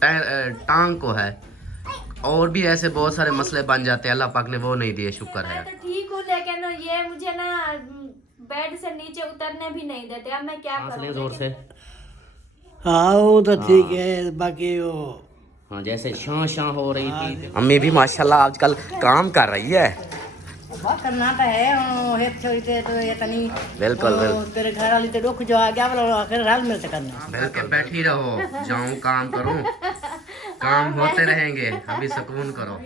टांग को है। और भी ऐसे बहुत सारे मसले बन जाते हैं, अल्लाह पाक ने वो नहीं दिए, शुक्र है। मैं तो ठीक हूँ, लेकिन ये मुझे ना बेड से नीचे उतरने भी नहीं देते। अब मैं क्या करूँ? जोर से। हाँ वो तो ठीक है, बाकी वो हाँ, जैसे शां शां हो रही थी। अम्मी भी माशाल्लाह आजकल काम कर रही है। करना तो है, एक छोरी ते तो ये तनी बिल्कुल बिल्कुल तेरे घर वाली ते रुक जो आ गया, बोलो आखिर हाल मिल से करना। बिल्कुल, बैठी रहो, जाऊं काम करूं, काम होते रहेंगे, अभी सुकून करो।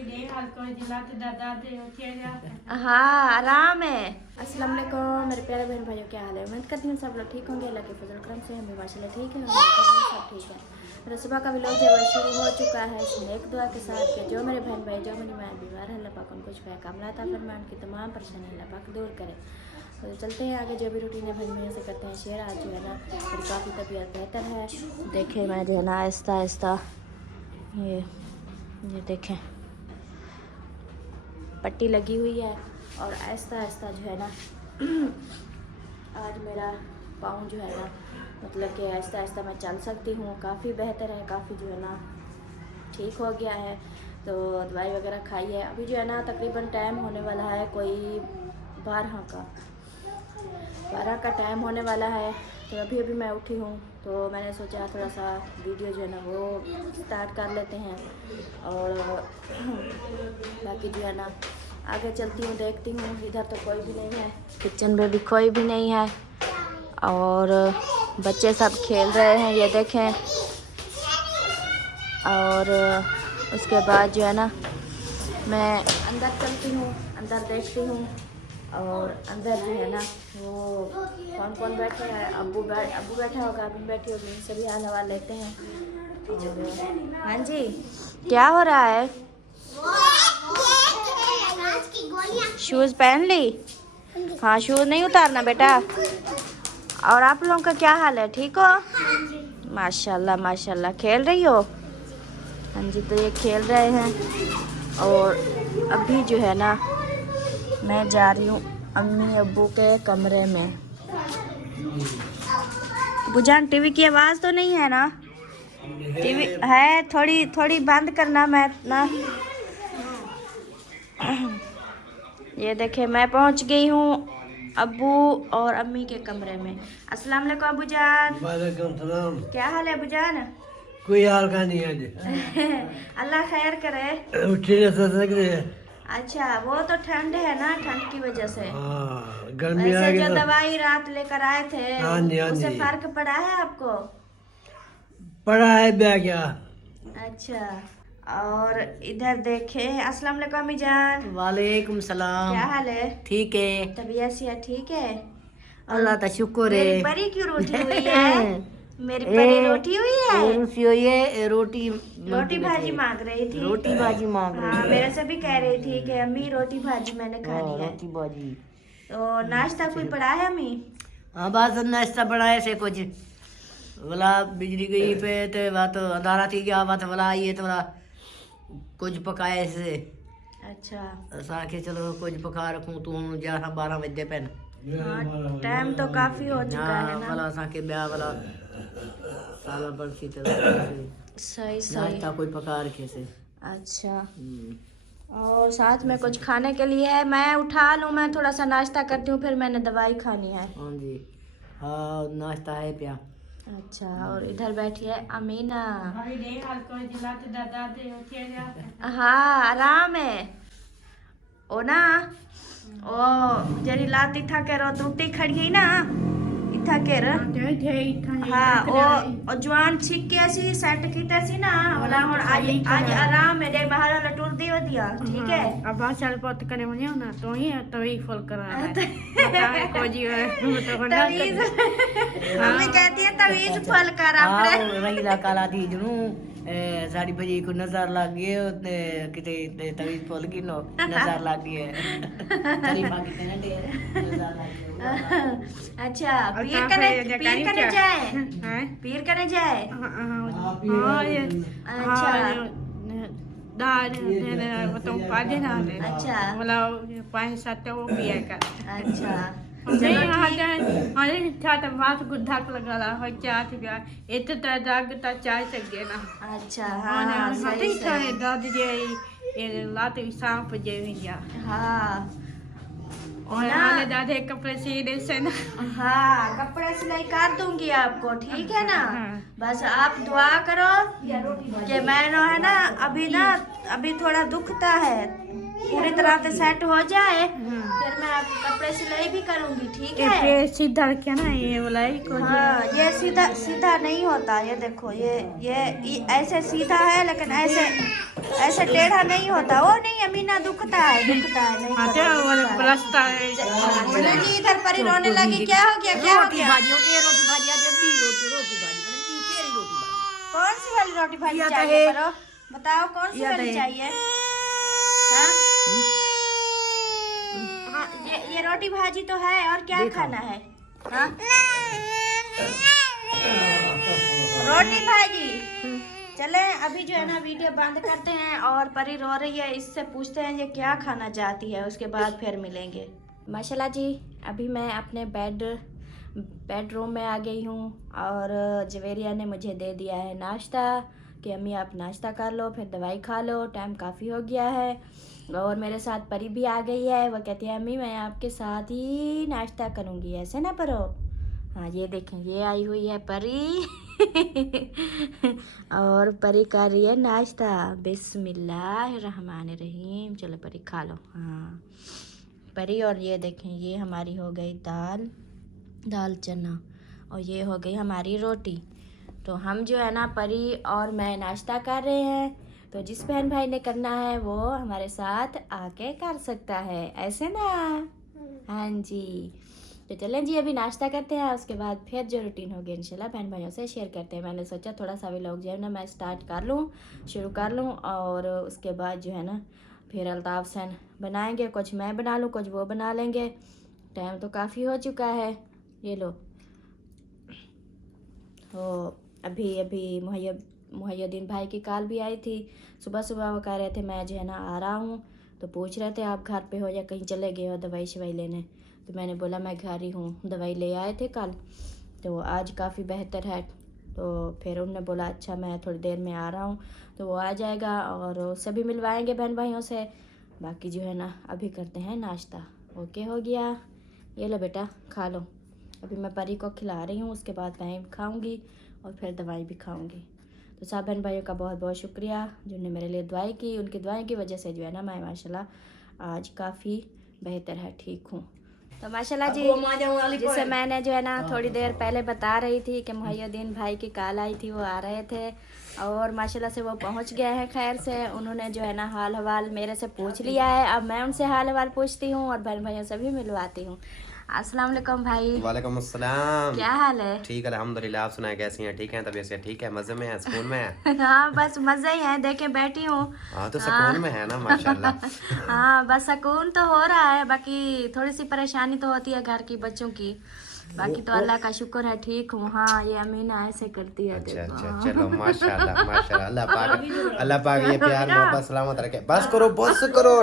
हाँ, आराम है। अस्सलाम वालेकुम मेरे प्यारे बहन भाइयों, क्या हाल है? उम्मीद करती हूँ सब लोग ठीक होंगे। अल्लाह के फजल करम से हम भी माशाल्लाह ठीक है, सब ठीक है। मेरा सुबह का व्लॉग जो है शुरू हो चुका है। एक दुआ के साथ कि जो मेरे बहन भाई, जो मेरी माँ बीमार है, अल्लाह पाक उनको शिफा कामला अता फरमाए, उनकी तमाम परेशानी अल्लाह पाक दूर करे। तो चलते हैं आगे, जो भी रूटीन है बहन भाइयों से करते हैं शेयर। आज जो है ना मेरी काफ़ी तबीयत बेहतर है। देखें मैं जो है ना आहिस्ता आहिस्ता ये देखें पट्टी लगी हुई है, और आहिस्ता आहिस्ता जो है ना आज मेरा पाँव जो है ना, मतलब कि आहिस्ता आहिस्ता मैं चल सकती हूँ। काफ़ी बेहतर है, काफ़ी जो है ना ठीक हो गया है। तो दवाई वगैरह खाई है। अभी जो है ना तकरीबन टाइम होने वाला है कोई 12 का टाइम होने वाला है। तो अभी मैं उठी हूँ, तो मैंने सोचा थोड़ा सा वीडियो जो है ना वो स्टार्ट कर लेते हैं। और बाकी जो है ना आगे चलती हूँ, देखती हूँ। इधर तो कोई भी नहीं है, किचन में भी कोई भी नहीं है, और बच्चे सब खेल रहे हैं, ये देखें। और उसके बाद जो है ना मैं अंदर चलती हूँ, अंदर देखती हूँ। और अंदर जो है ना वो कौन कौन बैठे हैं, अब्बू बैठा होगा, अभी बैठी होगी, सभी हाल हवा लेते हैं। और हाँ जी, क्या हो रहा है? शूज़ पहन ली? हाँ, शूज़ नहीं उतारना बेटा। और आप लोगों का क्या हाल है, ठीक हो? माशाल्लाह माशाल्लाह। खेल रही हो? हाँ जी, तो ये खेल रहे हैं। और अभी जो है ना मैं जा रही हूँ अम्मी अब्बू के कमरे में। अब्बू जान, टीवी की आवाज़ तो नहीं है ना? टीवी है, थोड़ी थोड़ी बंद करना। मैं ना ये देखे मैं पहुँच गई हूँ अब्बू और अम्मी के कमरे में। अस्सलाम वालेकुम अब्बू जान। वालेकुम सलाम। क्या हाल है अब्बू जान? कोई हाल का नहीं है। अल्लाह खैर करे। उठी नहीं सकते। अच्छा, वो तो ठंड है ना, ठंड की वजह से। हाँ, गर्मी आ वैसे गई जो तो। दवाई रात लेकर आए थे, हाँ जी, हाँ उससे जी। फर्क पड़ा है आपको? पड़ा है ब्याह क्या? अच्छा। और इधर देखे, अस्सलाम वालेकुम अम्मी जान। वालेकुम सलाम। क्या हाल है? ठीक है, तबीयत से ठीक है? अल्लाह का शुक्र है। मेरी परी क्यों रूठी हुई है? मेरी परी रूठी हुई है? रूसी हुई है, रोटी रोटी भाजी मांग रही थी। रोटी भाजी मांग रही हाँ, है। मेरे से भी कह रही थी कि अम्मी रोटी भाजी मैंने खानी है। रोटी भाजी। तो नाश्ता कोई पड़ा है अम्मी? हाँ, बस नाश्ता बनाए से कुछ बोला बिजली गई पे तो वह तो अंधारा थी गया, वह तो बोला ये तो बोला कुछ पकाए से। अच्छा। साके चलो कुछ पका रखूं तू 11-12 बजे पेन। हाँ, टाइम तो काफी हो चुका है ना। वाला साके ब्याह वाला साला बरसी तो सही सही। नाश्ता कोई पका रखे से। अच्छा। और साथ में कुछ खाने के लिए है? मैं उठा लूँ, मैं थोड़ा सा नाश्ता करती हूँ, फिर मैंने दवाई खानी है। हाँ जी, हाँ नाश्ता है प्या। अच्छा। और इधर बैठी है अमीना। हाँ, आराम है ओ ना। ओ जरी लात इथा के रो टूटी खड़ी है ना, इथा के र। हाँ, ओ जवान छिक के ऐसी सेट की तैसी ना, वाला हुन आज आराम है, दे बाहर वाला टूर दी वदिया, ठीक है। अब चल पत करे मुझे ना तो ही तभी फल करा है को जी तो बंदा तमीज मम्मी कहती है तमीज फल कर अपने। रही ला काला दी जनु साड़ी बजी को नजर लग गई ते किते तवीज फल की नो नजर लग गई है। तरीफा किते ना ढेर नजर लग गई। अच्छा, पीर कने जाए? हैं पीर कने जाए? हां ये अच्छा दाल ने तो पादे ना ले। अच्छा। मतलब 5-7 वो पिया कर। अच्छा। नहीं हमारे छाता बात गुड्ढा लगा ला हो क्या थी गया इतना दाग ता चाय तक गया ना अच्छा हाँ हाँ हाँ सही तो दादी जे ये लाते सांप जे विंजा हाँ और आने दादे कपड़े सीने से ना हाँ कपड़े सिलाई कर दूंगी आपको, ठीक है ना। हाँ। बस आप दुआ करो कि मैं है ना अभी थोड़ा दुखता है, पूरी तरह से सेट हो जाए फिर मैं आपको कपड़े सिलाई भी करूंगी, ठीक ये है। पे सीधा रखा ना ये वाला ही को हाँ ये सीधा सीधा नहीं होता, ये देखो ये ऐसे सीधा है लेकिन ऐसे टेढ़ा नहीं होता। वो नहीं अमीना दुखता है नहीं हाँ करना, तो वाला दुखता है। प्लस्ता है चलो जी इधर परी रोने लगी, क्या हो गया क्या हो रोटी गया? भाजी ये रोटी भाजी आदि भी रोटी भाजी बने की केरी रोटी भाजी कौन सी वाली रोटी भाजी या तो चाहिए है- करो, बताओ कौन सी या तो वाली है- चाहिए? हाँ? हाँ ये रोटी भाजी तो है, और क्या खाना है? हाँ? रोटी भाजी। चले अभी जो है ना वीडियो बंद करते हैं, और परी रो रही है, इससे पूछते हैं ये क्या खाना चाहती है, उसके बाद फिर मिलेंगे। माशाल्लाह जी अभी मैं अपने बेडरूम में आ गई हूँ, और जवेरिया ने मुझे दे दिया है नाश्ता कि अम्मी आप नाश्ता कर लो फिर दवाई खा लो, टाइम काफ़ी हो गया है। और मेरे साथ परी भी आ गई है, वो कहती है अम्मी मैं आपके साथ ही नाश्ता करूँगी, ऐसे ना परो। हाँ ये देखें ये आई हुई है परी और परी कर रही है नाश्ता। बिस्मिल्लाहिर्रहमानिर्रहीम। चलो परी खा लो। हाँ परी, और ये देखें ये हमारी हो गई दाल चना, और ये हो गई हमारी रोटी। तो हम जो है ना परी और मैं नाश्ता कर रहे हैं, तो जिस बहन भाई ने करना है वो हमारे साथ आके कर सकता है, ऐसे ना। हाँ जी तो चलें जी अभी नाश्ता करते हैं, उसके बाद फिर जो रूटीन होगी इंशाल्लाह बहन भाइयों से शेयर करते हैं। मैंने सोचा थोड़ा सा व्लॉग जो है ना मैं शुरू कर लूँ, और उसके बाद जो है ना फिर अल्ताफ़ सैन बनाएंगे, कुछ मैं बना लूँ कुछ वो बना लेंगे। टाइम तो काफ़ी हो चुका है। ये लो तो अभी मुहैयद्दीन भाई की कॉल भी आई थी, सुबह सुबह वो कह रहे थे मैं जो है ना आ रहा हूँ, तो पूछ रहे थे आप घर पे हो या कहीं चले गए हो दवाई शवाई लेने। तो मैंने बोला मैं घर ही हूँ, दवाई ले आए थे कल, तो आज काफ़ी बेहतर है। तो फिर उन्होंने बोला अच्छा मैं थोड़ी देर में आ रहा हूँ, तो वो आ जाएगा और उससे भी मिलवाएंगे बहन भाइयों से। बाकी जो है ना अभी करते हैं नाश्ता। ओके हो गया, ये लो बेटा खा लो। अभी मैं परी को खिला रही हूँ, उसके बाद मैं खाऊंगी और फिर दवाई भी खाऊंगी। तो सब बहन भाइयों का बहुत बहुत शुक्रिया जिन्होंने मेरे लिए दुआएं की, उनकी दुआएं की वजह से जो है ना मैं माशाल्लाह आज काफ़ी बेहतर है, ठीक हूँ। तो माशाल्लाह जी जिसे मैंने जो है ना थोड़ी देर पहले बता रही थी कि मुहैयद्दीन भाई की कॉल आई थी, वो आ रहे थे और माशाल्लाह से वो पहुंच गए हैं खैर से। उन्होंने जो है ना हाल हवाल मेरे से पूछ लिया है, अब मैं उनसे हाल हवाल पूछती हूँ और बहन भाइयों से भी मिलवाती हूँ। अस्सलाम वालेकुम भाई। वालेकुम अस्सलाम। क्या हाल है? ठीक है अल्हम्दुलिल्लाह, आप सुनाए कैसी हैं? ठीक हैं? तबीयत से ठीक है? मज़े में है? सुकून में है? हाँ बस मज़े ही है, देखे बैठी हूँ। हाँ तो सुकून में है ना माशाल्लाह। हाँ बस सुकून तो हो रहा है, बाकी थोड़ी सी परेशानी तो होती है घर की बच्चों की, बाकी तो अल्लाह का शुक्र है ठीक हूँ। हाँ ये अमीना ऐसे करती है। अच्छा देखो। अच्छा चलो माशाल्लाह माशाल्लाह। अल्लाह पाक ये प्यार मोहब्बत सलामत रखे। बस करो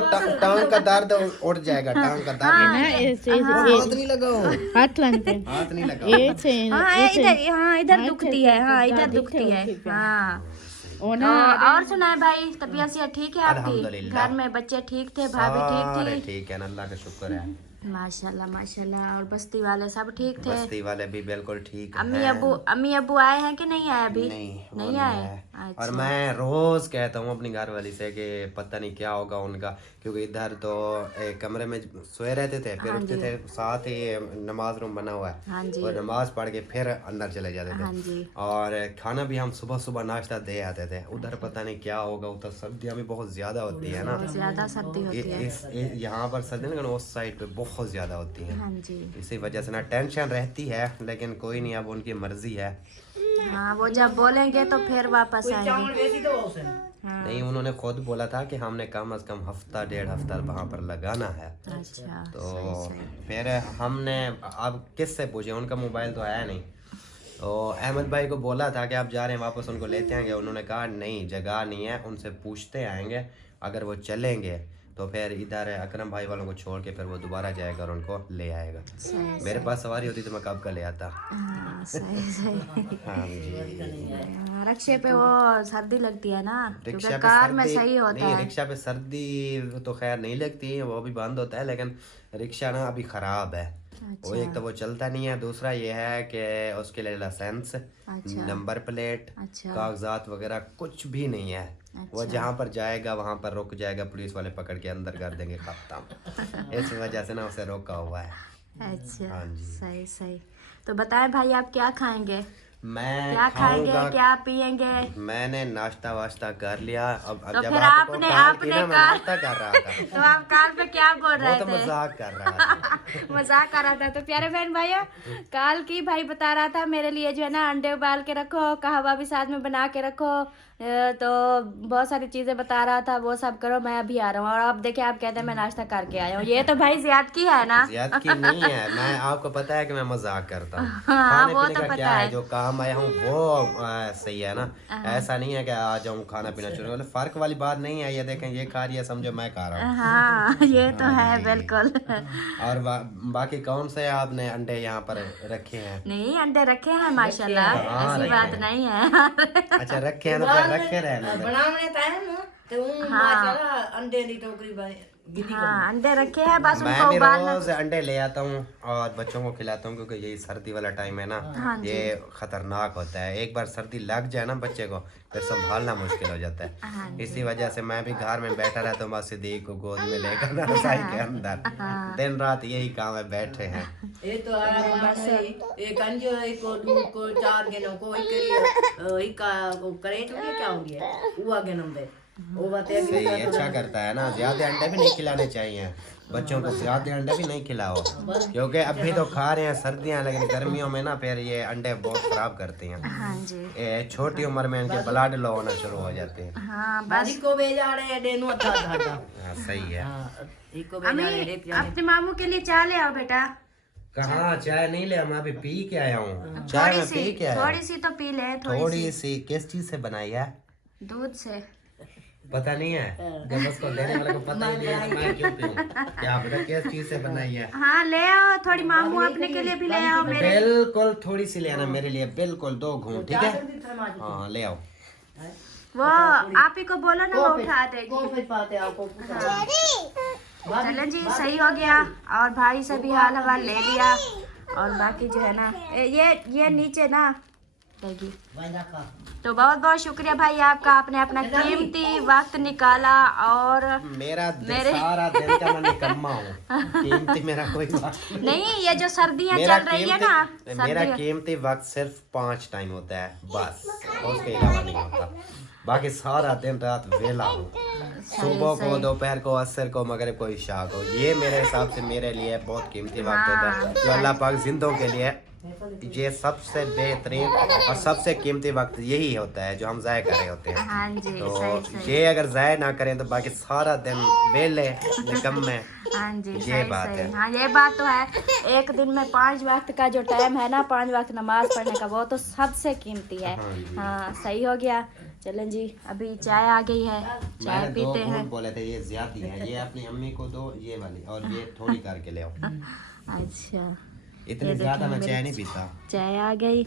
टांग का दर्द उठ जाएगा, टांग का दर्द। हाथ नहीं लगाओ, हाथ नहीं लगाओ। हाँ इधर दुखती है, हाँ इधर दुखती है। हाँ और सुनाए भाई, तबीयत से ठीक है आपकी? अल्हम्दुलिल्लाह। घर में बच्चे ठीक थे, भाभी सारे ठीक थी? ठीक है ना, अल्लाह का शुक्र है। माशाल्लाह माशाल्लाह। और बस्ती वाले सब ठीक थे? बस्ती वाले भी बिल्कुल ठीक अम्मी हैं। अब्बू आए हैं कि नहीं आए अभी? नहीं नहीं आए। है। अच्छा। और मैं रोज कहता हूँ अपनी घर वाली से कि पता नहीं क्या होगा उनका, क्योंकि इधर तो एक कमरे में सोए रहते थे, फिर उठते थे, साथ ही नमाज रूम बना हुआ हाँ है, जी। और नमाज पढ़ के फिर अंदर चले जाते हाँ थे। जी। और खाना भी हम सुबह सुबह नाश्ता दे आते थे। उधर पता नहीं क्या होगा, उधर सर्दियाँ भी बहुत ज्यादा होती है ना, बहुत ज्यादा सर्दी होती है। यहाँ पर सर्दी लेकिन उस साइड पे बहुत ज्यादा होती है। हाँ जी। इसी वजह से ना टेंशन रहती है, लेकिन कोई नहीं, अब उनकी मर्जी है। हाँ वो जब बोलेंगे तो फिर वापस आएंगे। हाँ। नहीं उन्होंने खुद बोला था कि हमने कम से कम हफ्ता डेढ़ हफ्ता वहाँ पर लगाना है। अच्छा तो फिर हमने अब किससे पूछे, उनका मोबाइल तो आया नहीं। तो अहमद भाई को बोला था कि आप जा रहे हैं वापस उनको लेते आएंगे, उन्होंने कहा नहीं जगह नहीं है, उनसे पूछते आएंगे, अगर वो चलेंगे तो फिर इधर अकरम भाई वालों को छोड़ के फिर वो दोबारा जाएगा और उनको ले आएगा। मेरे पास सवारी होती तो मैं कब का ले आता। हाँ, सही सही। हाँ जी। रिक्शे पे वो सर्दी लगती है ना, रिक्शा क्योंकि पे कार में सर्दी सही होता नहीं, है। रिक्शा पे सर्दी तो खैर नहीं लगती है, वो भी बंद होता है, लेकिन रिक्शा ना अभी खराब है। वो एक तो वो चलता नहीं है, दूसरा ये है कि उसके लिए लाइसेंस, नंबर प्लेट, अच्छा। कागजात वगैरह कुछ भी नहीं है। वो जहाँ पर जाएगा वहाँ पर रुक जाएगा, पुलिस वाले पकड़ के अंदर कर देंगे खत्म। इस वजह से ना उसे रोका हुआ है। अच्छा, हाँ जी। सही सही। तो बताएं भाई, आप क्या खाएंगे? मैं क्या खाएंगे, खाऊंगा, क्या पिएंगे? मैंने नाश्ता वाश्ता कर लिया। अब तो जब फिर आपको आपने कॉल की आपने ना, मैं कहा नाश्ता कर रहा था। तो आप कार पे क्या बोल वो रहे तो थे? मजाक कर रहा था। मजाक कर रहा था। तो प्यारे बहन भाइयों, काल की भाई बता रहा था मेरे लिए जो है ना अंडे उबाल के रखो, कहवा भी साथ में बना के रखो, तो बहुत सारी चीजें बता रहा था, वो सब करो, मैं अभी आ रहा हूँ। और अब देखिए आप कहते हैं मैं नाश्ता करके आया हूँ। ये तो भाई ज़्यादती है ना। ज़्यादती नहीं है, मैं आपको पता है कि मैं मजाक करता हूँ। हाँ, खाने वो पीने तो का पता क्या है, है। जो काम आया हूँ वो सही है ना। ऐसा नहीं है कि आ जाऊँ खाना पीना शुरू, मतलब फर्क वाली बात नहीं है। ये देखें, ये खा रही है समझो मैं खा रहा हूँ। हाँ, ये तो है बिल्कुल। और बाकी कौन से आपने अंडे यहाँ पर रखे हैं? नहीं, अंडे रखे हैं माशाल्लाह, हाँ, ऐसी रखे बात हैं। नहीं है। अच्छा रखे हैं तो फिर रखे रहने दो। बनाने टाइम तो माशाल्लाह अंडे दी टोकरी गिनी हाँ, अंडे रखे हैं, बस मैं उनको भी उबालना। रोज अंडे ले आता हूँ और बच्चों को खिलाता हूँ, क्योंकि यही सर्दी वाला टाइम है ना। हाँ जी। ये खतरनाक होता है, एक बार सर्दी लग जाए ना बच्चे को फिर संभालना मुश्किल हो जाता हाँ है। जी। इसी वजह से मैं भी घर में बैठा रहता हूँ, बस सिद्दीक को गोद में लेकर ना रजाई के अंदर। दिन रात यही काम है, बैठे हैं। ये तो एक अंजो एक को दू को चार गेनो को एक करी एक को करे तो क्या हो गया हुआ गेनम दे वो बात है। सही अच्छा करता है ना, ज्यादा अंडे भी नहीं खिलाने चाहिए बच्चों को, ज्यादा अंडे भी नहीं खिलाओ, क्योंकि अभी तो खा रहे हैं सर्दियाँ, लेकिन गर्मियों में ना फिर ये अंडे बहुत खराब करते हैं। हाँ जी। छोटी उम्र में इनके ब्लड लो होना शुरू हो जाते हैं। हाँ, बाजी को बेजा रहे डेनो था हाँ, सही है। एक को बेजा रहे अम्मी, अपने मामू के लिए चाय ले आओ बेटा। कहाँ चाय नहीं ले, मैं अभी पी के आया हूँ। चाय मैं पी के आया थोड़ी सी तो पी ले, थोड़ी सी। किस चीज से बनाई है? दूध से। पता नहीं है, जब उसको देने वाले को पता ही नहीं है मैं क्यों पीऊं। क्या पता किस चीज से बनाई है। हाँ, ले आओ थोड़ी, मामू अपने के लिए भी ले आओ। मेरे बिल्कुल थोड़ी सी ले आना मेरे लिए, बिल्कुल 2 घूंट, ठीक है? हाँ ले आओ। वो आप ही को बोलो ना, वो उठा देगी। को फिर पाते आपको चलें जी, सही हो गया। और भाई से भी हाल हवाल ले लिया। और बाकी जो है ना ये नीचे ना देगी। तो बहुत बहुत शुक्रिया भाई आपका, आपने अपना कीमती वक्त निकाला। और मेरा सारा दिन का मैं निकम्मा हूँ, कीमती मेरा कोई वक्त नहीं, ये जो सर्दियाँ चल रही है ना, मेरा कीमती वक्त सिर्फ 5 टाइम होता है बस, उसके अलावा नहीं होता। बाकी सारा दिन रात वेला हूँ, सुबह को, दोपहर को, असर को, मगरिब को, इशा को। ये मेरे हिसाब से मेरे लिए बहुत कीमती वक्त होता है, जो अल्लाह पाक जिंदों के लिए ये सबसे बेहतरीन और सबसे कीमती वक्त यही होता है जो हम ज़ाय कर रहे होते हैं। हाँ जी, तो सही ये अगर ज़ाय ना करें तो बाकी सारा दिन वेले निकम्मे। हाँ जी, ये सही बात सही। है। हाँ, ये बात तो है। एक दिन में 5 वक्त का जो टाइम है ना, 5 वक्त नमाज पढ़ने का, वो तो सबसे कीमती है। हाँ, सही हो गया। चलें जी, अभी चाय आ गई है, चाय मैंने 2 पीते हैं। घूंट बोले थे, ये ज्यादा है, ये अपनी अम्मी को दो ये वाली, और ये थोड़ी करके ले आओ। अच्छा, इतनी ज्यादा मैं चाय नहीं पीता। चाय आ गई,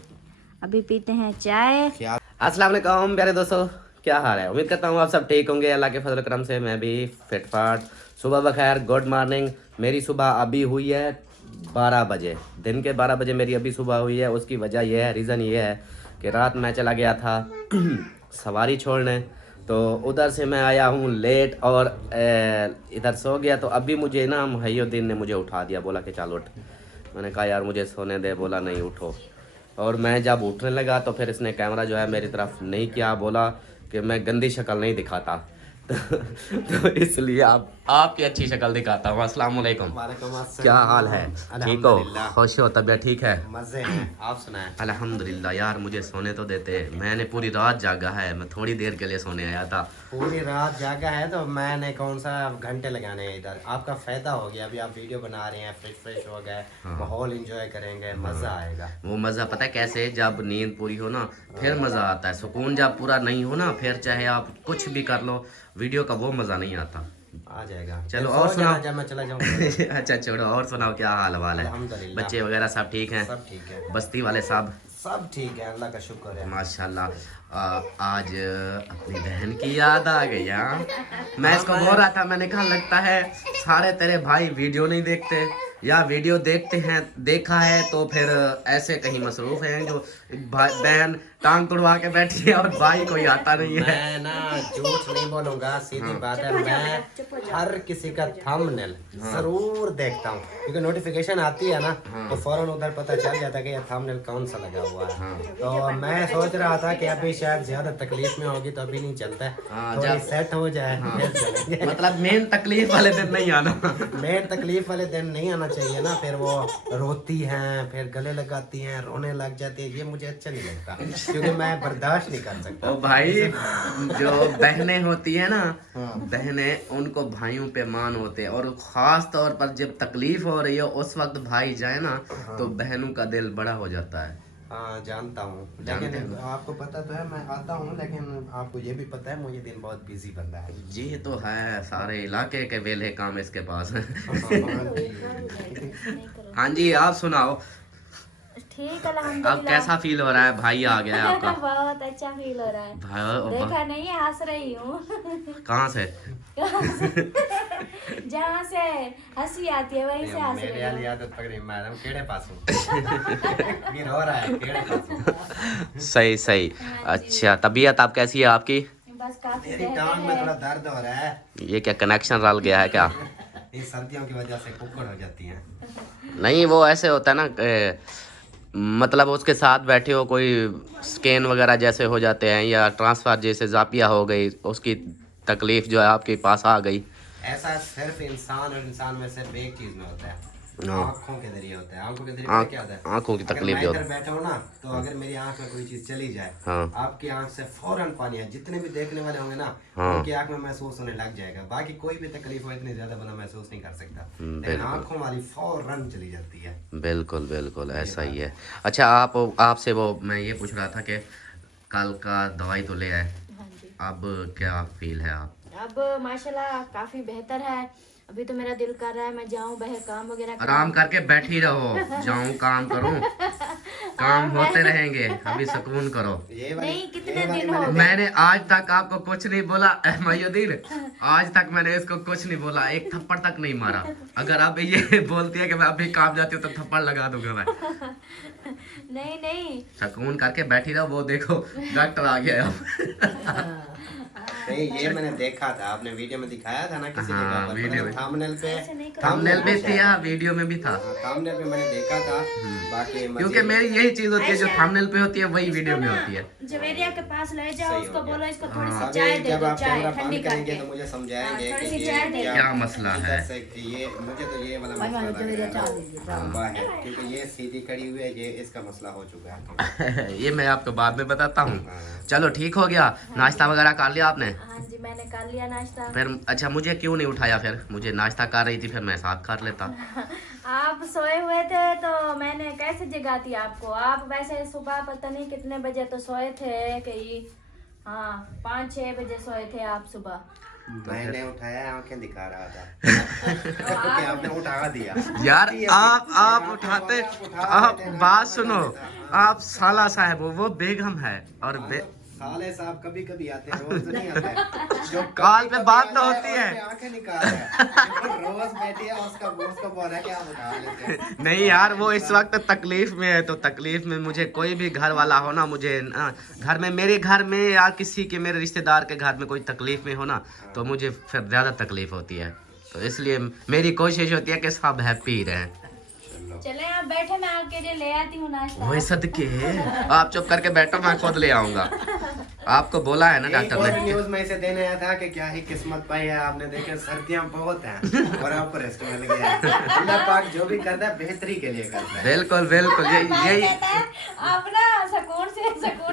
अभी पीते हैं चाय। अस्सलाम वालेकुम प्यारे दोस्तों, क्या हाल है? उम्मीद करता हूँ आप सब ठीक होंगे अल्लाह के फजल करम से। मैं भी फिट फाट। सुबह बखैर, गुड मॉर्निंग। मेरी सुबह अभी हुई है 12 बजे, दिन के 12 बजे मेरी अभी सुबह हुई है। उसकी वजह यह है, रीज़न ये है कि रात मैं चला गया था सवारी छोड़ने, तो उधर से मैं आया हूँ लेट और इधर सो गया। तो अभी मुझे ना मुहैयुद्दीन ने मुझे उठा दिया, बोला कि चल उठ। मैंने कहा यार मुझे सोने दे, बोला नहीं उठो। और मैं जब उठने लगा तो फिर इसने कैमरा जो है मेरी तरफ नहीं किया, बोला कि मैं गंदी शक्ल नहीं दिखाता तो इसलिए आपकी अच्छी शक्ल दिखाता हूँ। अस्सलाम वालेकुम, क्या हाल है? ठीक हो? खुश हो? तबीयत ठीक है? मजे हैं, आप सुनाएं। अल्हम्दुलिल्लाह। यार मुझे सोने तो देते, मैंने पूरी रात जागा है, मैं थोड़ी देर के लिए सोने आया था। पूरी रात जागा है तो मैंने कौन सा घंटे लगाने हैं इधर। आपका फायदा हो गया, अभी आप वीडियो बना रहे हैं, फ्रेश हो गए, माहौल एंजॉय करेंगे, मजा आएगा। वो मज़ा पता है कैसे? जब नींद पूरी हो ना फिर मज़ा आता है। सुकून जब पूरा नहीं हो ना, फिर चाहे आप कुछ भी कर लो, वीडियो का वो मज़ा नहीं आता। आ जाएगा। चलो फिर और सो जाना सुनाओ। जब मैं चला जाऊंगा। अच्छा छोड़ो, और सुनाओ क्या हाल वाल है? अल्हम्दुलिल्लाह। बच्चे वगैरह सब ठीक हैं? सब ठीक है, बस्ती वाले सब? सब ठीक है, अल्लाह का शुक्र है। माशाल्लाह। आज अपनी बहन की याद आ गई। हाँ, मैं इसको बोल रहा था, मैंने कहा लगता है सारे तेरे भाई वीडियो नहीं देखते, या वीडियो देखते हैं, देखा है तो फिर ऐसे कहीं मसरूफ हैं जो बहन टांग तुड़वा के बैठी है और भाई कोई आता नहीं है। मैं ना झूठ नहीं बोलूंगा, सीधी बात है, मैं हर किसी का थंबनेल जरूर देखता हूँ, क्योंकि नोटिफिकेशन आती है ना, तो फौरन उधर पता चल जाता है कि ये थंबनेल कौन सा लगा हुआ है। तो मैं सोच रहा था कि अभी शायद ज्यादा तकलीफ में होगी तो अभी नहीं चलता है, थोड़ी सेट हो जाए फिर चलेंगे। मतलब मेन तकलीफ वाले दिन नहीं आना। मेन तकलीफ वाले दिन नहीं आना चाहिए ना, फिर वो रोती हैं, फिर गले लगाती हैं, रोने लग जाती है, ये मुझे अच्छा नहीं लगता, क्योंकि मैं बर्दाश्त नहीं कर सकता। ओ भाई, जो बहनें होती है ना, बहनें उनको भाइयों पे मान होते हैं, और खास तौर पर जब तकलीफ हो रही हो उस वक्त भाई जाए ना, तो बहनों का दिल बड़ा हो जाता है। हाँ जानता हूँ, लेकिन आपको पता तो है मैं आता हूँ, लेकिन आपको ये भी पता है मुझे दिन बहुत बिजी बंदा है। जी तो है, सारे इलाके के वेले काम इसके पास है। हाँ जी, आप सुनाओ, ठीक अब अल्हम्दुलिल्लाह। कैसा फील हो रहा है? भाई आ गया है आपका? बहुत अच्छा फील हो रहा है। देखा नहीं है, हंस रही हूँ। कहाँ से? जहाँ से हंसी आती है वहीं से हंस मेरे रही वाली हूँ। आदत पकड़ी मैडम, केड़े पासों ये रो रहा है, केड़े पासों। सही सही। अच्छा, तबीयत आप कैसी है आपकी? बस काफी मेरी बेहतर टांग में है। थोड़ा दर्द हो रहा है, ये क्या कनेक्शन रल गया है क्या? ये सर्दियों की वजह से कुकड़ हो जाती है। नहीं, वो ऐसे होता है ना, मतलब उसके साथ बैठे हो, कोई स्कैन वगैरह जैसे हो जाते हैं, या ट्रांसफर जैसे जापिया हो गई, उसकी तकलीफ जो है आपके पास आ गई। ऐसा सिर्फ इंसान और इंसान में सिर्फ एक चीज में होता है, हाँ। आँखों के जरिए होता है। आँखों के जरिए पता क्या होता है? आँखों की अगर तकलीफ मैं जो इधर बैठा हूँ ना, तो अगर मेरी आँख में कोई चीज चली जाए, हाँ। आपकी आँख से फौरन पानी है, जितने भी देखने वाले होंगे ना, हाँ। उनकी आँख में महसूस होने लग जाएगा। बाकी कोई भी तकलीफ हो इतनी ज्यादा बंदा महसूस नहीं कर सकता, लेकिन बिल्कुल। आँखों वाली फौरन चली जाती है। बिल्कुल बिल्कुल ऐसा ही है। अच्छा, आपसे वो मैं ये पूछ रहा था कि कल का दवाई तो ले आए, हाँ जी। अब क्या फील है आप? अब माशाल्लाह काफी बेहतर है। अभी तो मेरा दिल कर रहा है मैं जाऊं बाहर काम वगैरह करूं। आराम करके बैठी रहो, जाऊं काम करूं, काम होते रहेंगे, अभी सुकून करो। नहीं, कितने दिन हो गए। मैंने आज तक आपको कुछ नहीं बोला मयूदीन, आज तक मैंने इसको कुछ नहीं बोला, एक थप्पड़ तक नहीं मारा। अगर आप ये बोलती है कि मैं अभी काम जाती हूँ तो थप्पड़ लगा दूंगा मैं। नहीं नहीं, सुकून करके बैठी रहो। वो देखो डॉक्टर आ गया अब। नहीं, ये मैंने देखा था, आपने वीडियो में दिखाया था ना किसी हाँ, जगह पर, वीडियो में। थंबनेल पे, थंबनेल में थी या वीडियो में भी था? थंबनेल पे मैंने देखा था। बाकी क्योंकि मेरी यही चीज होती है, जो थंबनेल पे होती है वही वीडियो में होती है। जवेरिया के पास ले जाओ, सही उसको हो गया। बोलो इसको थोड़ी सी अभी चाय दे जब दो, आप चाय कैमरा ठंडी बंद करेंगे करके। तो मुझे समझाएंगे थोड़ी कि सी ये चाय दे दो। क्या मसला है। जैसे कि ये मुझे तो ये वाला मसला लग रहा है लंबा है, क्योंकि ये सीधी खड़ी हुई है, ये इसका मसला हो चुका है। ये मैं आपको बाद में बताता हूँ। चलो ठीक हो गया, नाश्ता वगैरह कर लिया आपने? हाँ जी, मैंने कर लिया नाश्ता। फिर अच्छा, मुझे क्यों नहीं उठाया? फिर मुझे नाश्ता कर रही थी, फिर मैं साथ कर लेता। आप सोए हुए थे तो मैंने कैसे जगाती आपको। आप वैसे सुबह पता नहीं कितने बजे तो सोए थे, कहीं हाँ 5-6 बजे सोए थे आप सुबह। मैंने उठाया, आंखें दिखा रहा था, क्योंकि आपने उठा दिया। यार आप उठाते, आप बात सुनो, आप साला साहब हो, वो बेगम है, और साले साहब कभी कभी आते हैं, रोज नहीं आते हैं। जो कॉल पे बात तो कभी-कभी होती आता है। और आंखें निकाल रहा है, रोज बैठी है, उसका बोल रहा है कि आप उठा लेते हैं। नहीं यार, वो इस वक्त तकलीफ में है, तो तकलीफ में मुझे कोई भी घर वाला हो ना, मुझे ना घर में, मेरे घर में या किसी के मेरे रिश्तेदार के घर में कोई तकलीफ में हो ना, तो मुझे फिर ज़्यादा तकलीफ होती है। तो इसलिए मेरी कोशिश होती है कि सब हैप्पी रहें। चले आप बैठे, मैं आपके लिए ले आती हूँ नाश्ता। वही सदके, आप चुप करके बैठो, मैं खुद ले आऊंगा। आपको बोला है ना एक डॉक्टर और ने। न्यूज में इसे देने आया था कि क्या ही किस्मत पाई है आपने, देखे सर्दियां बहुत हैं और आपको रेस्ट मिल गया है। अल्लाह पाक जो भी करता है बेहतरी के लिए करता है। बिल्कुल बिल्कुल, यही आप ना सुकून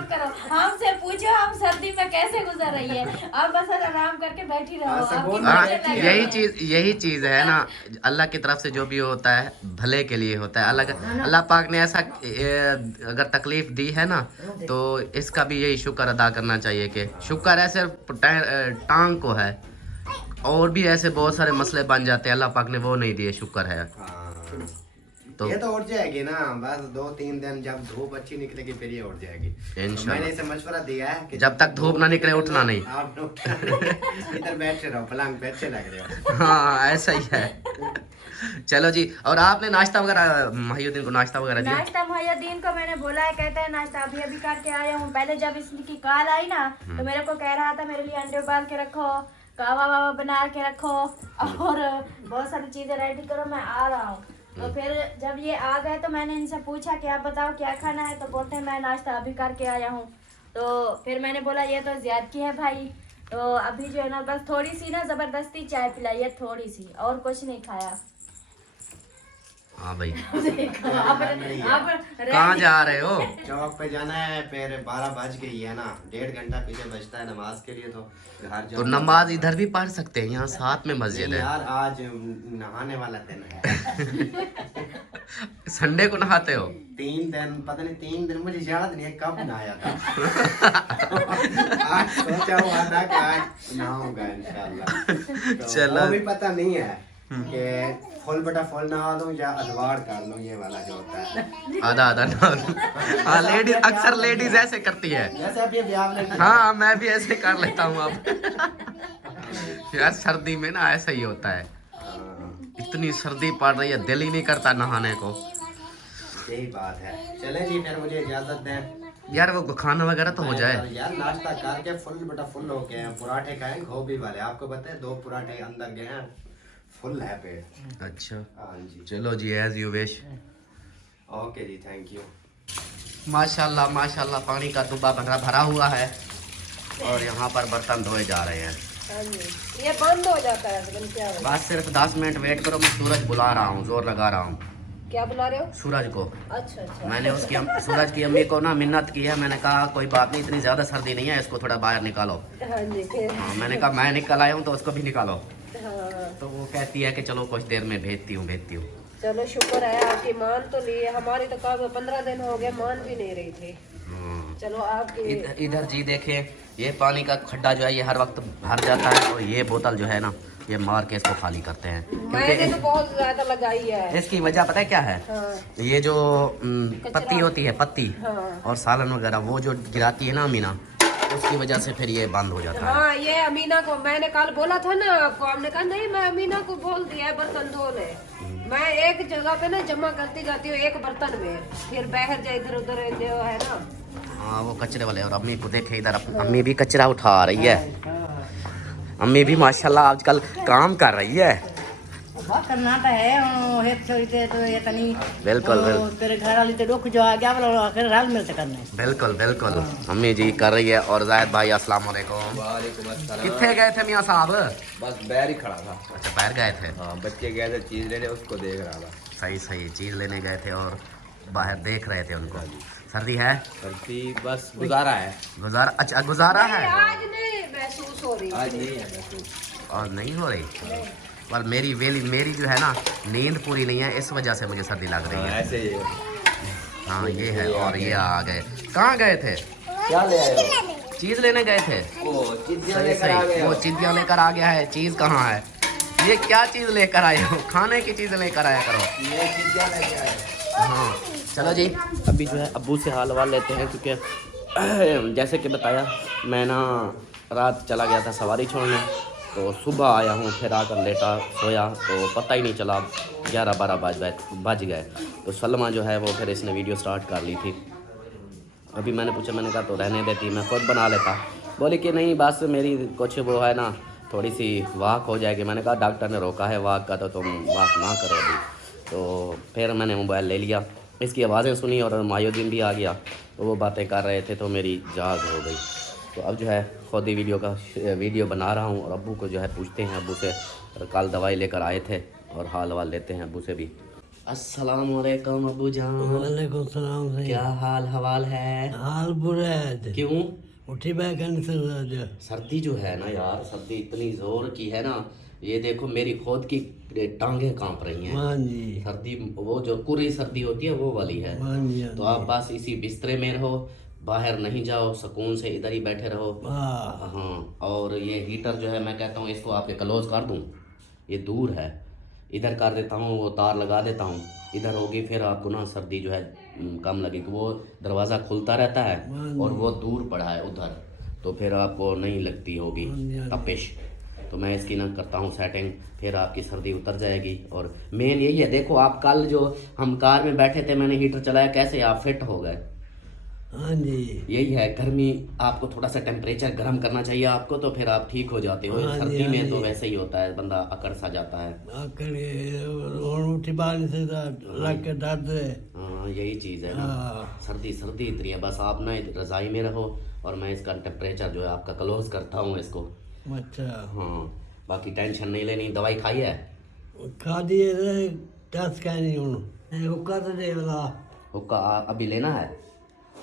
करो, हमसे पूछो हम सर्दी में कैसे गुजर रही है। आप बस आराम करके बैठी रहो। सुकून आपकी में नजर बैठी लगे। यही चीज है ना, अल्लाह की तरफ से जो भी होता है भले के लिए होता है। अल्लाह पाक ने ऐसा अगर तकलीफ दी है ना, तो इसका भी यही शुक्र अदा करना चाहिए कि शुक्र है सिर्फ टांग को है, और भी ऐसे बहुत सारे मसले बन जाते हैं, अल्लाह पाक ने वो नहीं दिए, शुक्र है। हाँ। तो ये तो उठ जाएगी ना, बस 2-3 दिन जब धूप अच्छी निकलेगी फिर ये उठ जाएगी। तो इंशाल्लाह। मैंने इसे मशवरा दिया है कि जब तक धूप ना निकले उठना नहीं। आप लोग इधर बैठे रहो, पलंग पे अच्छे लग रहे हो। हाँ ऐसा ही है। चलो जी, और आपने नाश्ता वगैरह महिउद्दीन को नाश्ता वगैरह दिया? नाश्ता महिउद्दीन को मैंने बोला है, कहता है नाश्ता अभी अभी करके आया हूँ। पहले जब इसकी कॉल आई ना तो मेरे को कह रहा था मेरे लिए अंडे उबाल के रखो, कावा वावा बना के रखो और बहुत सारी चीजें रेडी करो, मैं आ रहा हूँ। तो फिर जब ये आ गए तो मैंने इनसे पूछा कि आप बताओ क्या खाना है, तो बोलते हैं मैं नाश्ता अभी करके आया हूँ। तो फिर मैंने बोला ये तो ज्यादती है भाई, तो अभी जो है ना बस थोड़ी सी ना जबरदस्ती चाय पिलाई है, थोड़ी सी, और कुछ नहीं खाया। हाँ भाई। आप कहाँ जा रहे हो? चौक पे जाना है, फिर 12 बज गई है ना, 1.5 घंटा पीछे बचता है नमाज के लिए, तो घर तो जाओ। नमाज इधर भी पढ़ सकते हैं, यहाँ साथ में मस्जिद नहीं है। यार, आज नहाने वाला दिन है। संडे को नहाते हो? 3 दिन, पता नहीं 3 दिन, मुझे याद नहीं है कब नहाया था। आज सोचा हुआ था कि आज नहाऊंगा इंशाल्लाह। तो चलो। वो भी पता नहीं है कि फुल बटा फुल नहा लूं या अधवाड़ कर लूं, ये वाला जो होता है। आधा आधा नहा लो। हाँ लेडीज, अक्सर लेडीज ऐसे करती है। जैसे अभी ब्याह में हाँ मैं भी ऐसे कर लेता हूँ अब। यार सर्दी में ना ऐसा ही होता है, इतनी सर्दी पड़ रही है, दिल ही नहीं करता नहाने को। यही बात है। चले जी, फिर मुझे इजाजत दें यार वो खाना वगैरह तो हो जाए। यार। नाश्ता करके फुल बटा फुल हो गए हैं, पराठे खाए गोभी वाले, आपको पता है 2 पराठे अंदर गए हैं, फुल है पेट। अच्छा हाँ जी, चलो जी, एज यू विश। ओके जी, थैंक यू। माशाल्लाह माशाल्लाह, पानी का दुब्बा भरा हुआ है और यहाँ पर बर्तन धोए जा रहे हैं। ये बंद हो जाता है, लेकिन क्या हो? बस सिर्फ 10 मिनट वेट करो, मैं सूरज बुला रहा हूँ, जोर लगा रहा हूँ। क्या बुला रहे हो? सूरज को। अच्छा अच्छा। मैंने सूरज की अम्मी को ना मिन्नत की है, मैंने कहा कोई बात नहीं, इतनी ज़्यादा सर्दी नहीं है, इसको थोड़ा बाहर निकालो। हाँ जी, फिर मैंने कहा मैं निकल आया हूँ तो उसको भी निकालो। हाँ। तो वो कहती है कि चलो कुछ देर में भेजती हूँ। चलो शुक्र है आपकी मान तो ली है, हमारी तो कब 15 दिन हो गए मान भी नहीं रही थी। चलो आपकी इधर जी देखे, ये पानी का खड्डा जो है ये हर वक्त भर जाता है, और ये बोतल जो है ना ये मार के इसको खाली करते हैं, मैंने तो क्योंकि बहुत ज्यादा लगाई है। इसकी वजह पता है क्या है? हाँ। ये जो पत्ती होती है, पत्ती हाँ। और सालन वगैरह वो जो गिराती है ना अमीना, उसकी वजह से फिर ये बंद हो जाता है। हाँ, ये अमीना को मैंने कल बोला था ना आपको, आपने कहा नहीं, मैं अमीना को बोल दिया है बर्तन धो ले। मैं एक जगह पे ना जमा करती जाती हूँ एक बर्तन में, फिर बाहर जाए इधर उधर जो है ना। हाँ वो कचरे वाले, और अम्मी को देखे इधर, अम्मी भी कचरा उठा रही है। अम्मी भी माशाल्लाह आजकल काम कर रही है। करना तो है तो ये तनी बिल्कुल बिल्कुल तेरे घर वाली तो रुक जो आ गया बोला आखिर हाल मिलते करने। बिल्कुल बिल्कुल अम्मी जी कर रही है। और जायद भाई अस्सलाम वालेकुम। कितने गए थे मियाँ साहब? बस बैर ही खड़ा था। अच्छा बाहर गए थे। हाँ, बच्चे गए थे चीज लेने, उसको देख रहा था। सही सही, चीज़ लेने गए थे और बाहर देख रहे थे उनको। सर्दी है? सर्दी बस गुजारा है, गुजारा? अच्छा गुजारा है, आज नहीं महसूस हो रही। आज नहीं है महसूस। और नहीं हो रही। पर मेरी जो है ना नींद पूरी नहीं है, इस वजह से मुझे सर्दी लग रही है। ऐसे ही है। हाँ ये है। और ये आ गए, कहाँ गए थे? क्या ले आए हो? चीज़ लेने गए थे। वो चिड़िया सही लेकर आ सही, गए वो हो। चिंतियाँ लेकर आ गया है। चीज़ कहाँ है? ये क्या चीज़ लेकर आए हो? खाने की चीज़ लेकर आया करो। ये चिड़िया लेके आए हो। हाँ चलो जी, अभी जो है अब्बू से हाल वाल लेते हैं, क्योंकि जैसे कि बताया मैं ना रात चला गया था सवारी छोड़ने, तो सुबह आया हूँ, फिर आकर लेटा सोया तो पता ही नहीं चला 11-12 बज गए। तो सलमा जो है वो फिर इसने वीडियो स्टार्ट कर ली थी। अभी मैंने पूछा, मैंने कहा तो रहने देती, मैं खुद बना लेता। बोली कि नहीं बस मेरी कुछ वो है ना थोड़ी सी वाक हो जाएगी। मैंने कहा डॉक्टर ने रोका है वाक का, तो तुम वाक ना करो अभी। तो फिर मैंने मोबाइल ले लिया, इसकी आवाज़ें सुनी और मायुद्दीन भी आ गया, तो वो बातें कर रहे थे, तो मेरी जाग हो गई। तो अब जो है खुद ही वीडियो बना रहा हूँ, और अब्बू को जो है पूछते हैं अब्बू से। कल दवाई लेकर आए थे और हाल वाल लेते हैं अब्बू से भी। अस्सलाम वालेकुम अब्बू जान। वालेकुम सलाम सही। क्या हाल हवाल है? हाल बुरा है। क्यों? उठी बैठने से सर्दी जो है ना यार, सर्दी इतनी जोर की है ना, ये देखो मेरी खुद की टांगें कांप रही हैं। हाँ जी, सर्दी वो जो कुरी सर्दी होती है वो वाली है। हाँ जी, तो आप बस इसी बिस्तरे में रहो, बाहर नहीं जाओ, सुकून से इधर ही बैठे रहो। हाँ हाँ, और ये हीटर जो है मैं कहता हूँ इसको आपके क्लोज कर दूँ, ये दूर है, इधर कर देता हूँ, वो तार लगा देता हूँ, इधर होगी, फिर आपको ना सर्दी जो है कम लगेगी। वो दरवाज़ा खुलता रहता है और वो दूर पड़ा है उधर, तो फिर आपको नहीं लगती होगी तपिश। तो मैं इसकी ना करता हूँ सेटिंग, फिर आपकी सर्दी उतर जाएगी। और मेन यही है, देखो आप कल जो हम कार में बैठे थे, मैंने हीटर चलाया, कैसे आप फिट हो गए। हाँ जी। यही है, गर्मी आपको थोड़ा सा टेम्परेचर गर्म करना चाहिए आपको, तो फिर आप ठीक हो जाते हो। हाँ जी, सर्दी हाँ में जी। तो वैसे ही होता है, बंदा अकड़ सा जाता है। आकर उठी बाल से लग के दर्द है। हाँ, यही चीज़ है ना, हाँ। सर्दी सर्दी इतनी है। बस आप ना रज़ाई में रहो और मैं इसका टेम्परेचर जो है आपका क्लोज करता हूँ इसको। अच्छा हाँ, बाकी टेंशन नहीं लेनी। दवाई खाई है? खा दिए थे, दस का नहीं हूँ हुक्का तो दे वाला। हुक्का अभी लेना है?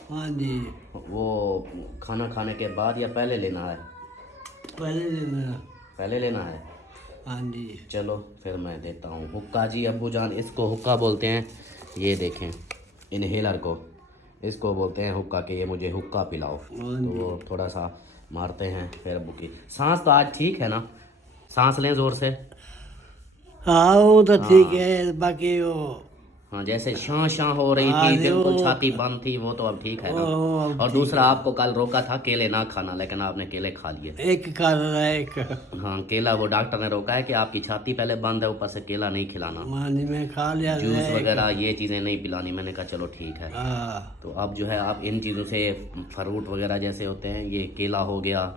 हाँ जी, वो खाना खाने के बाद या पहले लेना है? पहले दिन। पहले लेना है। हाँ जी। चलो फिर मैं देता हूँ हुक्का जी। अब्बू जान इसको हुक्का बोलते हैं, ये देखें इनहेलर को, इसको बोलते हैं हुक्का, के ये मुझे हुक्का पिलाओ। तो वो थोड़ा सा मारते हैं। फिर अब्बू की सांस तो आज ठीक है ना? सांस लें ज़ोर से। हाँ वो तो ठीक है, बाकी वो हाँ, जैसे शां शां हो रही हाँ, थी, वो- बिल्कुल छाती बंद थी, वो तो अब ठीक है ना? वो अब और दूसरा आपको कल रोका था केले ना खाना, लेकिन आपने केले खा लिए। एक कर रहा है एक। हाँ, केला वो डॉक्टर ने रोका है कि आपकी छाती पहले बंद है, ऊपर से केला नहीं खिलाना, हाँ जी, मैं खा लिया जूस था एक। वगैरह ये चीज़ें नहीं पिलानी। मैंने कहा चलो ठीक है। हाँ तो अब जो है आप इन चीज़ों से, फ्रूट वगैरह जैसे होते हैं, ये केला हो गया,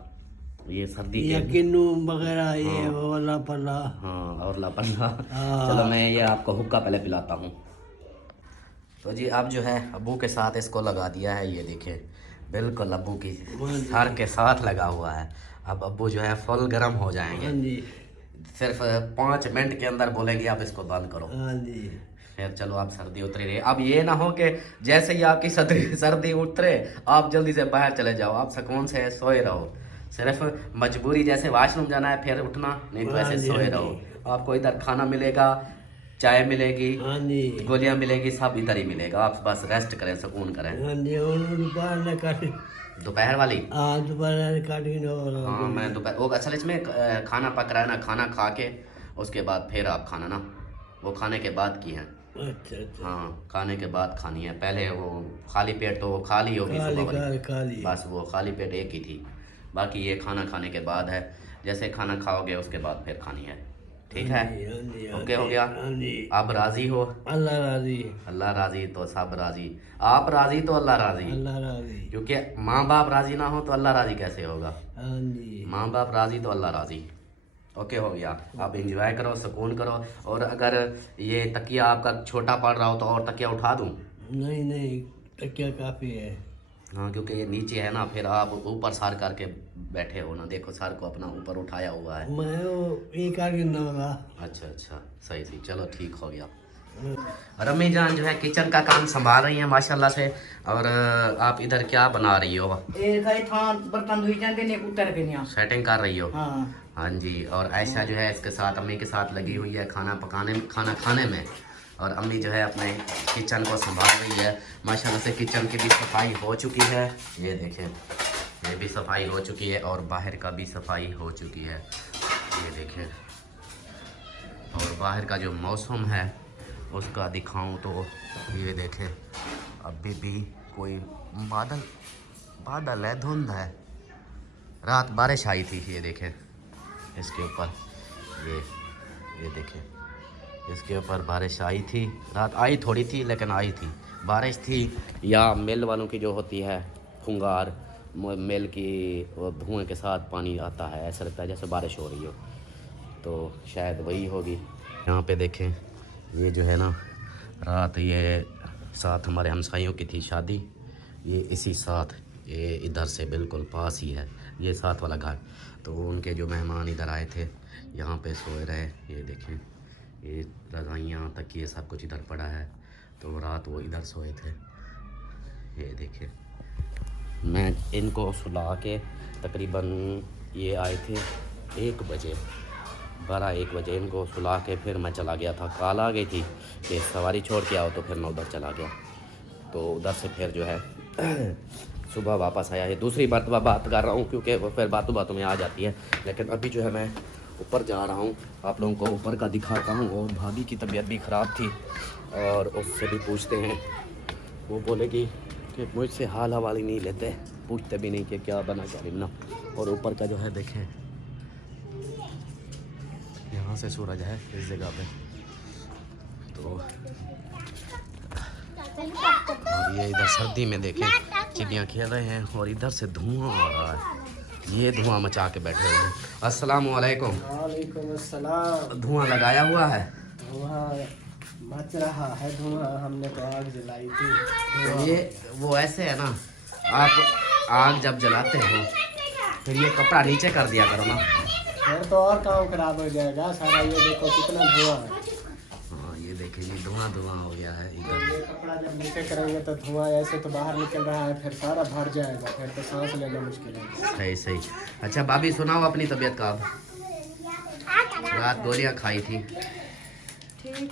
ये सर्दी या के। किन्नू वगैरह ये वो वाला पल्ला। हाँ, और लापरवाह। हाँ। चलो मैं ये आपको हुक्का पहले पिलाता हूँ। तो जी अब जो है अब्बू के साथ इसको लगा दिया है, ये देखें बिल्कुल अब्बू की सर के साथ लगा हुआ है। अब अब्बू जो है फुल गर्म हो हाँ जाएंगे, जी। सिर्फ 5 मिनट के अंदर बोलेंगे आप इसको बंद करो। हाँ जी। फिर चलो आप सर्दी उतरी रही। अब ये ना हो कि जैसे ही आपकी सर्दी उतरे आप जल्दी से बाहर चले जाओ, आप सुकून से सोए रहो। सिर्फ मजबूरी जैसे वॉशरूम जाना है फिर उठना, नहीं तो ऐसे हाँ जी, सोए हाँ रहो। आपको इधर खाना मिलेगा, चाय मिलेगी, हाँ जी। गोलियां मिलेगी, सब इधर ही मिलेगा। आप बस रेस्ट करें, सुकून करें। हाँ जी, उन्होंने दोपहर ने काटी। दोपहर वाली? हाँ दोपहर ने काटी न। हाँ, मैं दोपहर वो असल इसमें खाना पक रहा है ना, खाना खा के उसके बाद फिर आप खाना ना, वो खाने के बाद की है। अच्छा अच्छा। हाँ, खाने के बाद खानी है। पहले वो खाली पेट तो वो खाली होगी सुबह वाली, काली। बस वो खाली पेट एक ही थी। बाकी ये खाना खाने के बाद है, जैसे खाना खाओगे उसके बाद फिर खानी है। ठीक है? हाँ जी, हाँ ओके हो गया? हाँ जी। आप राजी हो? अल्लाह राजी। अल्लाह राजी तो सब राजी, आप राजी तो अल्लाह राजी। अल्लाह राजी। क्योंकि माँ बाप राजी ना हो तो अल्लाह राजी कैसे होगा? हाँ जी। माँ बाप राजी तो अल्लाह राजी। ओके हो गया? आप इंजॉय करो, सुकून करो। और अगर ये तकिया आपका छोटा पड़ रहा हो तो और तकिया उठा दूँ? नहीं नहीं, तकिया काफी है। हाँ, क्योंकि ये नीचे है ना, फिर आप ऊपर सर करके बैठे हो ना, देखो सर को अपना ऊपर उठाया हुआ है। मैं वो एक आगे न होगा। अच्छा अच्छा, सही सही, चलो ठीक हो गया। रमी जान जो है किचन का काम संभाल रही हैं माशाल्लाह से। और आप इधर क्या बना रही हो? ये कई थां बर्तन धोई जाते ने उतर के नहीं। सेटिंग कर रही हो? हाँ हाँ जी। और ऐसा जो है इसके साथ, अम्मी के साथ लगी हुई है खाना पकाने में, खाना खाने में। और अम्मी जो है अपने किचन को संभाल रही है माशाल्लाह से। किचन की भी सफाई हो चुकी है, ये देखें, ये भी सफाई हो चुकी है, और बाहर का भी सफाई हो चुकी है, ये देखें। और बाहर का जो मौसम है उसका दिखाऊं तो ये देखें, अभी भी कोई बादल है, धुंध है। रात बारिश आई थी, ये देखें इसके ऊपर, ये देखें इसके ऊपर बारिश आई थी। रात आई थोड़ी थी लेकिन आई थी, बारिश थी। या मिल वालों की जो होती है फुंगार, मिल की धुएं के साथ पानी आता है, ऐसा लगता है जैसे बारिश हो रही हो, तो शायद वही होगी। यहाँ पे देखें, ये जो है ना, रात ये साथ हमारे हमसाइयों की थी शादी, ये इसी साथ, ये इधर से बिल्कुल पास ही है, ये साथ वाला घर। तो उनके जो मेहमान इधर आए थे, यहाँ पे सोए रहे। ये देखें, ये रज़ाइयाँ तकिए सब कुछ इधर पड़ा है, तो रात वो इधर सोए थे। ये देखिए, मैं इनको सुला के तकरीबन ये आए थे 1 बजे, 12-1 बजे इनको सुला के फिर मैं चला गया था। कॉल आ गई थी कि सवारी छोड़ के आओ, तो फिर मैं उधर चला गया। तो उधर से फिर जो है सुबह वापस आया है। दूसरी मरतबा बात कर रहा हूँ क्योंकि वो फिर बातों बातों में आ जाती है। लेकिन अभी जो है मैं ऊपर जा रहा हूँ, आप लोगों को ऊपर का दिखाता हूँ। और भाभी की तबीयत भी ख़राब थी और उससे भी पूछते हैं। वो बोलेगी कि मुझसे हाल हवाली नहीं लेते, पूछते भी नहीं कि क्या बना क्या निमना। और ऊपर का जो है देखें, यहाँ से सूरज है इस जगह पे। तो और ये इधर सर्दी में देखें चिड़ियाँ खेल रहे हैं और इधर से धुआं आ रहा है। ये धुआं मचा के बैठे हुए हैं। अस्सलाम वालेकुम। वालेकुम अस्सलाम। धुआं लगाया हुआ है? धुआं मच रहा है, धुआं हमने तो आग जलाई थी। तो ये वो ऐसे है ना, आप आग जब जलाते हो फिर ये कपड़ा नीचे कर दिया करो ना, फिर तो और काम खराब हो जाएगा सारा। ये देखो कितना धुआं है। हाँ ये देखिए, ये धुआं धुआं हो गया है इधर। ये कपड़ा जब नीचे करेंगे तो धुआं ऐसे तो बाहर निकल रहा है, फिर सारा भर जाएगा, फिर तो सांस लेना मुश्किल है। सही सही। अच्छा भाभी सुनाओ अपनी तबीयत का। रात गोलियाँ खाई थी, ठीक है,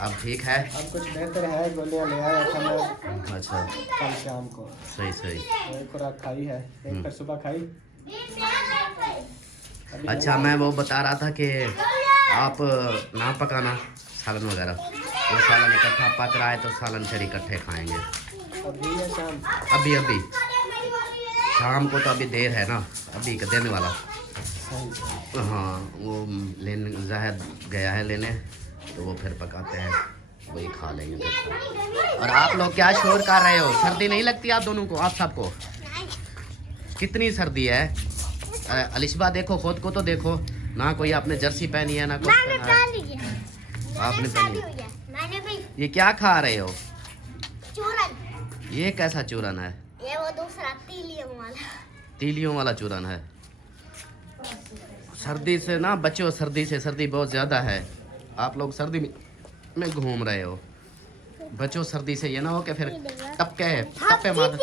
अब ठीक है? अब कुछ बेहतर है, गोलियां ले आया था मैं अच्छा कल शाम को। सही सही। एक खुराक खाई है, एक फिर सुबह खाई। अच्छा मैं वो बता रहा था कि आप ना पकाना सालन वगैरह, वो सालन इकट्ठा पक रहा है तो सालन फिर इकट्ठे खाएंगे। अभी है शाम, अभी अभी शाम को तो अभी देर है ना, अभी का देने वाला। हाँ वो लेने जाहिर गया है लेने, तो वो फिर पकाते हैं, वही खा लेंगे फिर। और आप लोग क्या शोर कर रहे हो? सर्दी नहीं लगती आप दोनों को, आप सबको? कितनी सर्दी है? अलिशबा देखो, खुद को तो देखो ना, कोई आपने जर्सी पहनी है ना कुछ पहना है। आपने पहनी है? ये क्या खा रहे हो? चूरन। ये कैसा चूरन है? ये वो दूसरा तीलियों वाला। तीलियों वाला चूरन है। सर्दी से ना बचो, सर्दी से, सर्दी बहुत ज़्यादा है। आप लोग सर्दी में घूम रहे हो, बचो सर्दी से। ये ना हो कि फिर टपके मार।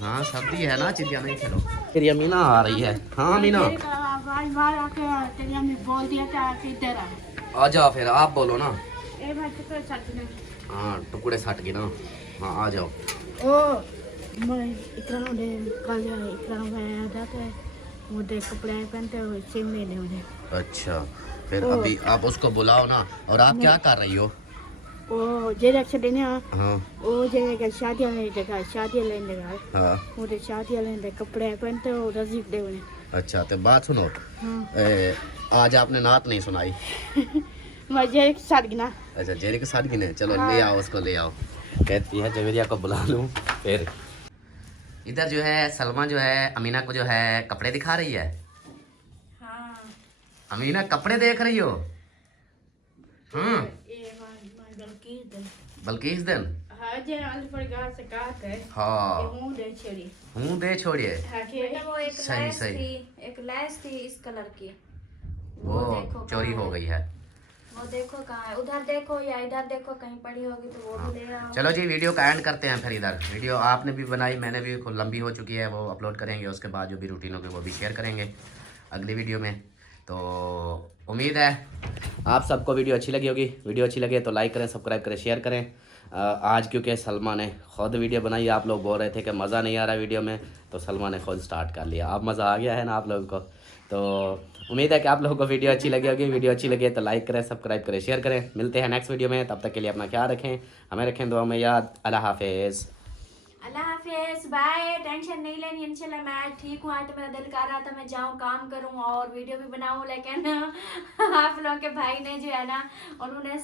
हाँ सर्दी है ना, चिड़िया नहीं खेलो। फिर यमीना आ रही है। हाँ अमीना बोल दिया था कि इधर आ। आ जाओ, फिर आप बोलो ना। ए भाई टुकड़े सटने। हाँ टुकड़े सट गए ना। हाँ आ जाओ। ओ मैं इतना दे कल इतना मैं जाते हैं, मुझे कपड़े पहनते हुए सिम में मुझे। अच्छा फिर अभी आप उसको बुलाओ ना। और आप क्या कर रही हो? ओ जेरा छड़ने हाँ ओ जेरे का शादी वाले जगह, शादी लेने का। हाँ मुझे शादी लेने कपड़े पहनते हो रजीक दे उन्हें। अच्छा तो बात सुनो। आज आपने नात नहीं सुनाई। मैं जेरे के साथ गिना। अच्छा जेरे के साथ गिने, चलो ले आओ उसको, ले आओ। कहती है जवेरिया को बुला लूँ। फिर इधर जो है सलमा जो है अमीना को जो है कपड़े दिखा रही है। हाँ अमीना कपड़े देख रही हो? बल्कि इस दिन हाँ जे अलीपुर से काट है। हाँ मुंह दे छड़ी। मुँह दे छोड़िए। बेटा वो एक सही, लैस सही। थी, एक लैस थी इस कलर की, वो देखो चोरी कहाँ हो है। गई है। वो देखो कहाँ है, उधर देखो या इधर देखो, कहीं पड़ी होगी तो वो भी ले आओ। चलो जी वीडियो का एंड करते हैं। फिर इधर वीडियो आपने भी बनाई, मैंने भी, खूब लंबी हो चुकी है, वो अपलोड करेंगे। उसके बाद जो भी रूटीन होगी वो भी शेयर करेंगे अगली वीडियो में। तो उम्मीद है आप सबको वीडियो अच्छी लगी होगी। वीडियो अच्छी लगे तो लाइक करें, सब्सक्राइब करें, शेयर करें। आज क्योंकि सलमा ने खुद वीडियो बनाई, आप लोग बोल रहे थे कि मज़ा नहीं आ रहा वीडियो में, तो सलमा ने खुद स्टार्ट कर लिया। अब मज़ा आ गया है ना आप लोगों को। तो उम्मीद है कि आप लोगों को वीडियो अच्छी लगी होगी। वीडियो अच्छी लगे तो लाइक करें, सब्सक्राइब करें, शेयर करें। मिलते हैं नेक्स्ट वीडियो में, तब तक के लिए अपना ख्याल रखें, हमें रखें दुआ में याद। अल्लाह हाफिज़। अल्लाह हाफिज, बाय। टेंशन नहीं लेनी, इंशाल्लाह मैं ठीक हूँ। आज तो मेरा दिल कर रहा था मैं जाऊँ, काम करूँ और वीडियो भी बनाऊँ, लेकिन आप लोगों के भाई ने जो है ना, उन्होंने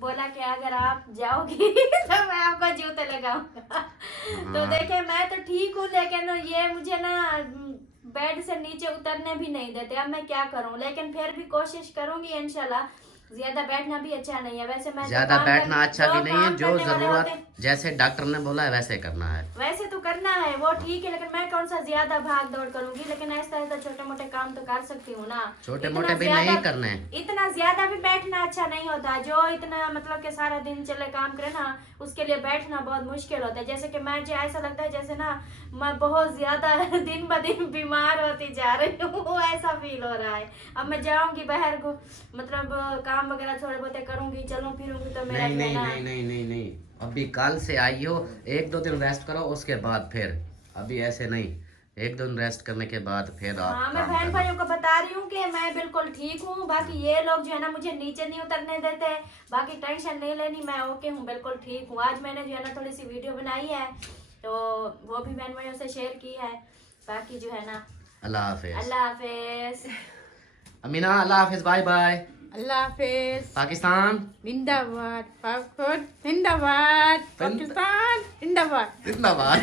बोला कि अगर आप जाओगी तो मैं आपको जूते लगाऊंगा। तो देखिए मैं तो ठीक हूँ, लेकिन ये मुझे ना बेड से नीचे उतरने भी नहीं देते। अब मैं क्या करूँ, लेकिन फिर भी कोशिश करूंगी इंशाल्लाह। ज्यादा बैठना भी अच्छा नहीं है, वैसे मैं ज्यादा बैठना अच्छा भी नहीं है, जो जरूरत होते जैसे डॉक्टर ने बोला है वैसे करना है। वैसे तो करना है वो ठीक है, लेकिन मैं कौन सा ज्यादा भाग दौड़ करूंगी। लेकिन ऐसा ऐसा छोटे मोटे काम तो कर सकती हूँ ना। छोटे इतना मोटे भी ज्यादा- नहीं करने। इतना ज्यादा भी बैठना अच्छा नहीं होता। जो इतना मतलब कि सारा दिन चले काम करे ना, उसके लिए बैठना बहुत मुश्किल होता है। जैसे कि मैं जो ऐसा लगता है जैसे ना मैं बहुत ज्यादा दिन ब दिन बीमार होती जा रही हूँ, ऐसा फील हो रहा है। अब मैं जाऊंगी बाहर को, मतलब काम वगैरह थोड़े बहुत करूंगी, चलूं फिरूंगी तो मेरा नहीं जो है नहीं ना- नहीं नहीं नहीं नहीं, अभी कल से आई हो, 1-2 दिन रेस्ट करो, उसके बाद फिर अभी ऐसे नहीं, एक दिन रेस्ट करने के बाद फिर आप हाँ, मैं काम बहन करना। भाइयों को बता रही हूँ कि मैं बिल्कुल ठीक हूँ। बाकी ये लोग जो है ना मुझे नीचे नहीं उतरने देते। बाकी टेंशन नहीं लेनी, मैं ओके हूँ, बिल्कुल ठीक हूँ। आज मैंने जो है ना थोड़ी सी वीडियो बनाई है, तो वो भी बहन भाइयों से शेयर की है। बाकी जो है ना, अल्लाह हाफिज। अल्लाह हाफिज। अमीना अल्लाह हाफिज, बाय बाय। अल्लाह हाफिज। पाकिस्तान जिंदाबाद। पाकिस्तान जिंदाबाद। पाकिस्तान जिंदाबाद। जिंदाबाद।